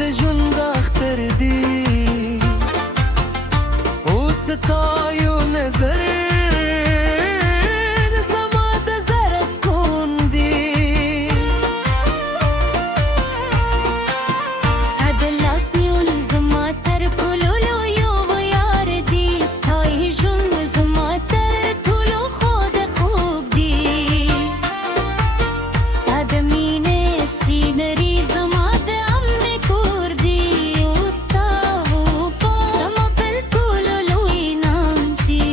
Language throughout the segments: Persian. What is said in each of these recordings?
د ژوند اختر دی او ستایو نظر زما د زړه سکون دی ستا د لاس نیول زما تر ټولو لوی یار دی ستای ژوند زما تر ټولو خوږ دی ستا د مینې سینري زما د امن کور دی او ستا وفا زما بالکل لوی نام دی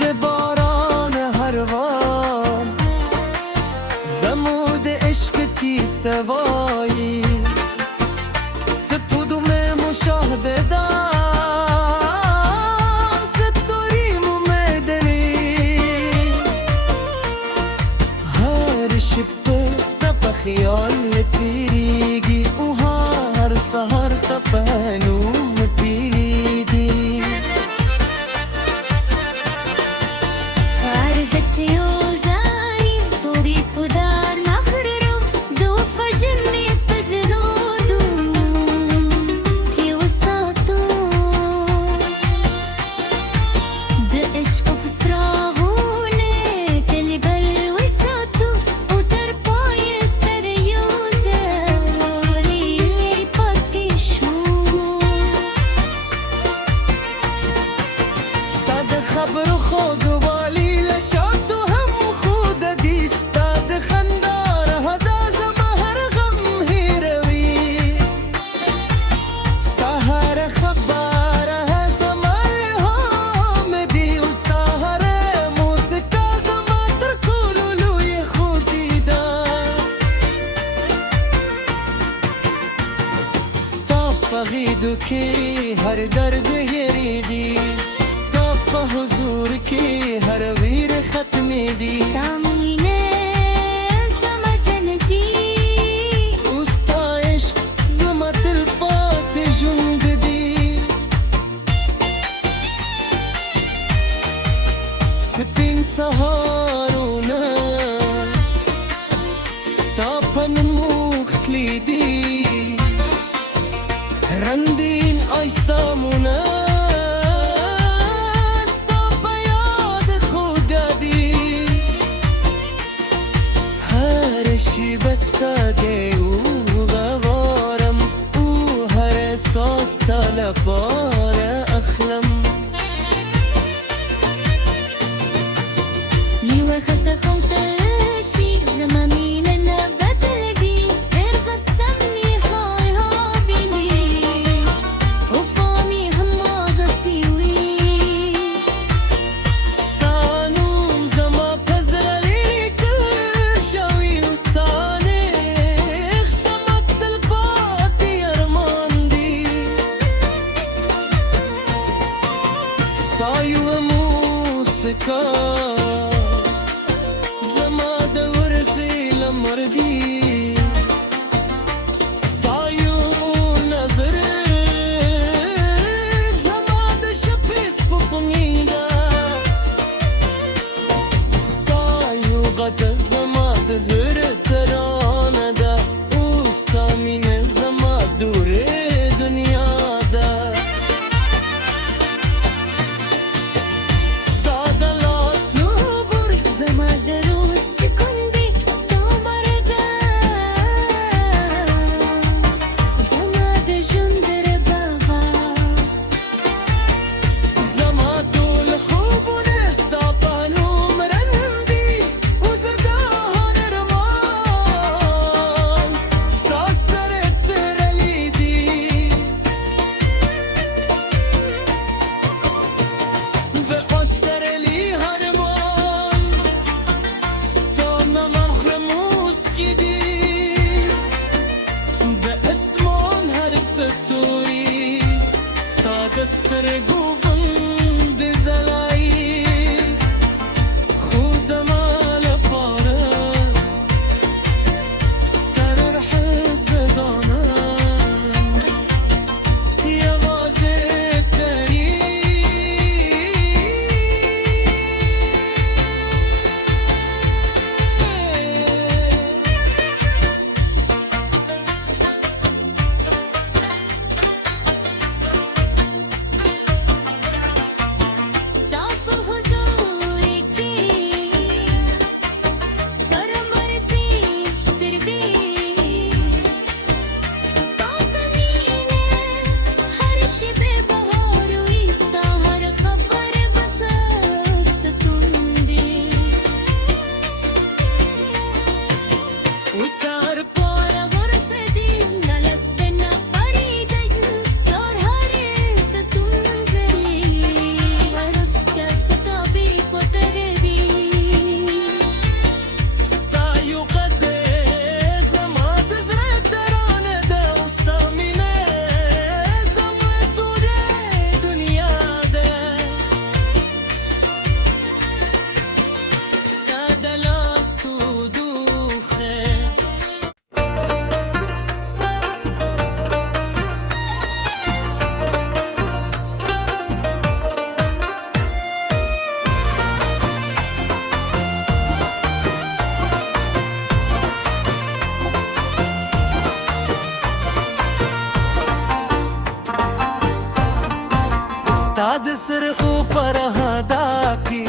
د باران هر وان زمو د عشق کیسه وایی سپودم مشاهده دار ستوریم مدنی هر شب ستا په خیال تیریږي او هر سهار ستا په نوم پیریږي عرض چې یو ځای پورې په دار نخررم د وفا ژمې په زړو کې وساتو د عشق په څراغونه تلې بل وساتو او تر پایه سره یو ځای پاتې شو ستا د خبرو خوږوالی له شاتو هم خود دي ستا د خندا رهدا زما هر غم هېروي ستا هره خبره زما الهام دي او ستا هره موسیقا زما تر ټولو لوی خودي ده ستا په غېږو کې هر درد هېرېږي ستا په حضور کې هر ویر ختمېږي ستا مینه زما جنتي او ستا عشق زما تل پاتې ژوند دی سپین سهارونه ستا په نوم اوښتلي دي رنګین آیستامونه ستا په یاد خوږه دي هر شیبه ستا دی او غوارم او هر احساس ستا لپاره اخلم یوه خطه خوتل شي زما مینه نه بدلږي ډېر غستم مې های ها بیني وفا مې هماغسې وي ستا نوم زما په زړه لیکل شوي او ستا نیغ زما تل پاتې ارمان دی ستا یوه موسیقا زما د ورځې لمر دی ستا یو نظر زما د شپې سپوږمۍ ده ستا یو غږ زما د زړه ترانه ده او ستا مینه زما دورې دنیا ده ستا د لاس لوبور زما د روح سکون دی ستا مرګ تار پارا ورسدیز نلس بنا فریدن یار هریس تونزری ورسکا ستا بی پتربی ستایو قده زماد زرترانه ده استامینه زمتوره دنیا ده ستادلاس تو دوخه استاد سرخو پر هدا کی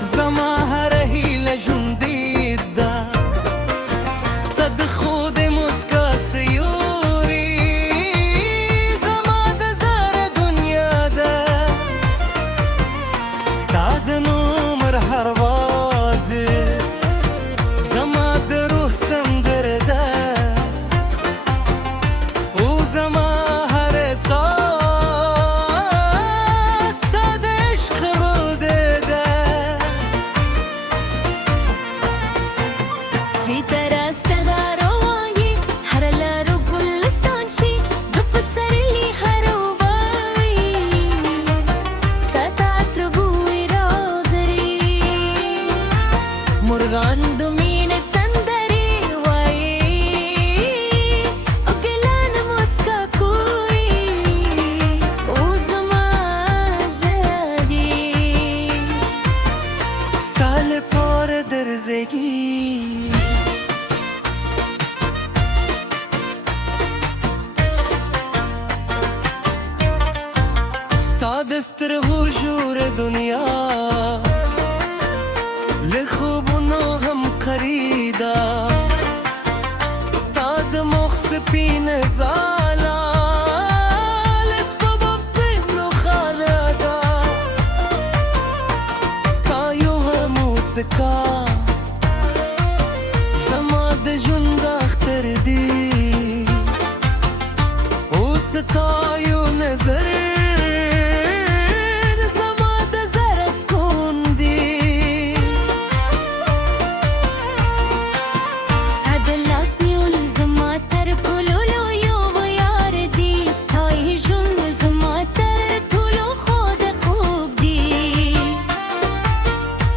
زما هر هیله ژوندې ده ستا د خود مسکا سیوري زما د زړه دنیا ده ستا د نومر هر واز زما د روح سندره ده او زما هر احساس ستا د عشق بلده ده چی ترسته در روانی هر لارو گلستان شی دو پسرلی هر وای ستا تعطر بوی را داری مرغان دومین سندری وای او گلان مسکا کوی او زما زدی ستا لپاره درزگی ستا د سترګو ژور دنیا له خوبونو هم خریدا ستا د مخ سپینه ځاله له سپوږمۍ خاله ده ستا یوه موسکا زما د ژوند اختر دی او ستا یو نظر زما د زړه سکون دی ستا د لاس نیول زما تر ټولو لویو یار دی ستا یې ژوند زما تر ټولو خود خوب دی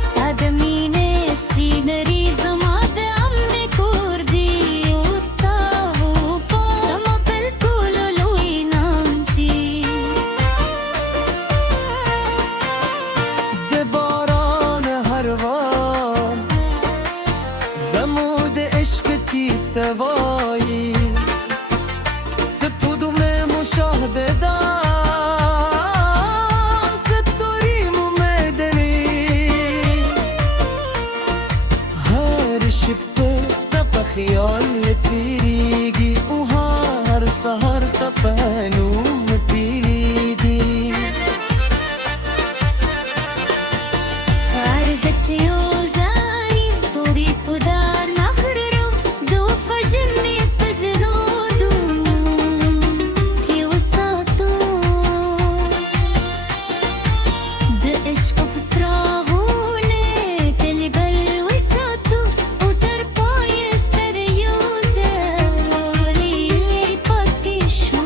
ستا د مینې سینري زما د امن کور دی او ستا وفا زما بالکل لوی نام دی د باران هر وان زمو د عشق کی سوایی سپودم مشاهده دام ستوریم مدنی هر شب ستا په خیال تیریږي او هر سهار ستا په نوم تیریږي عرض چیوزانی پوری پودار نخرم دو فجنی پزرودم کی وساتو د عشق فسراغونه کلی بل وساتو او تر پای سر یوزری پاتې شو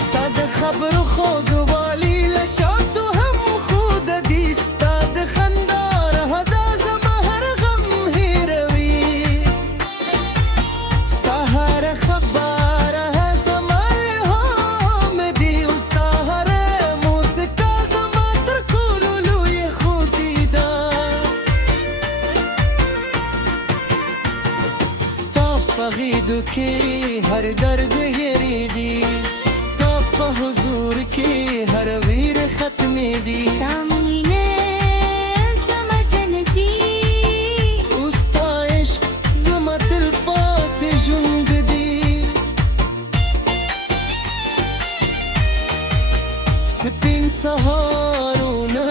ستا د خبرو خوږوالی له شاتو هم خود دي ستا د خندا رهدا زما هر غم هېروي ستا هره خبره زما الهام دي او ستا هره موسکا زما تر ټولو لویه خودي ده ستا په غېږو کې هر درد هېرېږي ستا په حضور کې هر ویر ختمېږي ستا مینه زما جنتي او ستا عشق زما تل پاتې ژوند دی سپین سهارونه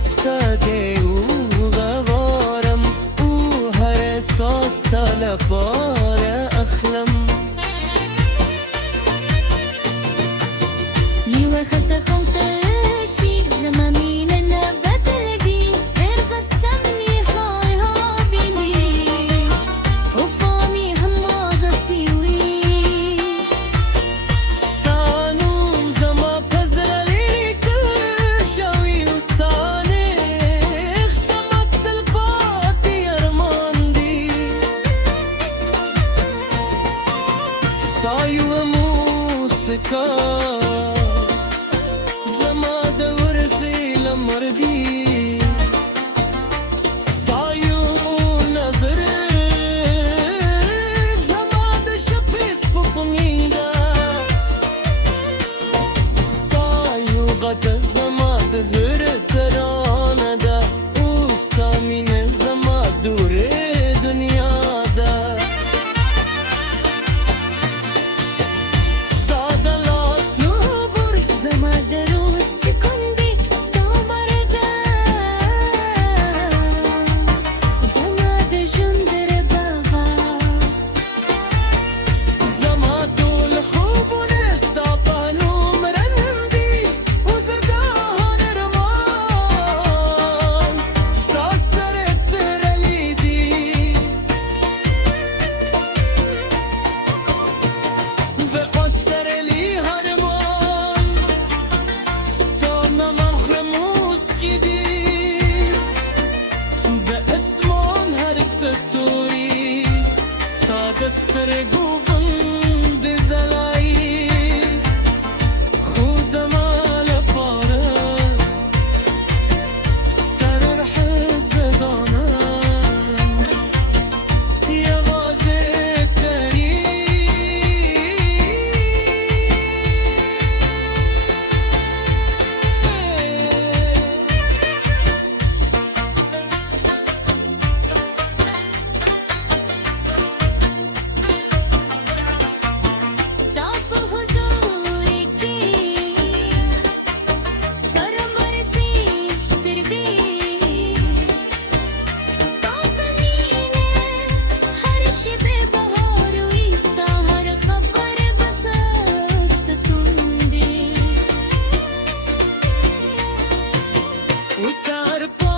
استاده و غوارم و هر احساس طلبار اخلم يوا خلطة شيك زمامين أنا بتلقي غير غستمني هاي هابيني وفامي هما غسيوي ستانو زما پزرلی کل شوی وستانه اخسمت الباطی ارمان دی ستایو موسیقا زما دور زیل مردی ستایو نظر زما د شپیس پپنگیدا ستایو غد زما د زر ترانه دا اوستا مینه زما دور دنیا دا ستا د لاس نوبر زما دروس سكندي استمردا زما دجندر بابا زما ټول خوبونه ستا په نوم رنګ دي اوس دا هنرمان ستا سره تړلي دي د اوسرلي هرمان ستا نه مخرموس کې دي د اسمان هر ستوري ستا د سترګو بند ځلایي خو زما لپاره تر حزدانه یوازې تري Stop huzuri ki karam barsi terbi Stop mine har shib bahar ista har khabar bas sukundi وتعرف